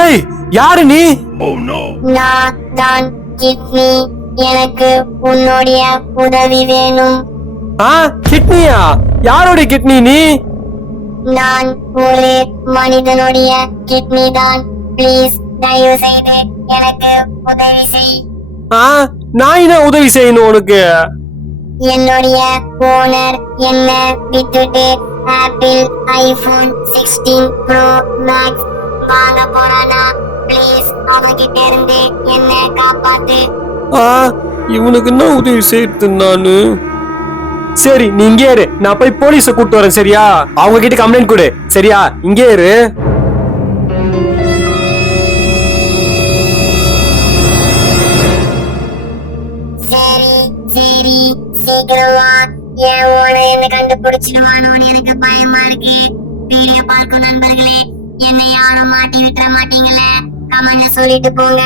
ஏய் யாரு நீ? நான் தான் கிட்னி. எனக்கு உன்னுடைய உதவி வேணும். கிட்னியா? யாரோட கிட்னி நீ? நான் ஒரு மனிதனுடைய கிட்னி தான். ப்ளீஸ் தயவு செய்து எனக்கு உதவி செய். நான் என்ன உதவி செய்யணும் உனக்கு? என்னுடைய ஓனர் என்ன விட்டுட்டு ஆப்பிள் ஐபோன் 16 ப்ரோ மேக்ஸ் வாங்க போறானா. ப்ளீஸ் அவகிட்ட இருந்து என்ன காப்பாத்து. இவனுக்கு என்ன உதவி செய்யறது நானு? சரி நீ இங்கே இரு, நான் போய் போலீஸ கூட்டு வரேன் சரியா? அவங்க கிட்ட கம்ப்ளைண்ட் கொடு சரியா? இங்கே இரு. சரி சரி சீக்கிரமா. என் ஓனர் என்ன கண்டுபிடிச்சிடுவானோன்னு எனக்கு பயமா இருக்கு. வீடியோ பார்க்கும் நண்பர்களே, என்னை யாரும் மாட்டி விட்டுற மாட்டீங்களே, கமெண்ட்ல சொல்லிட்டு போங்க.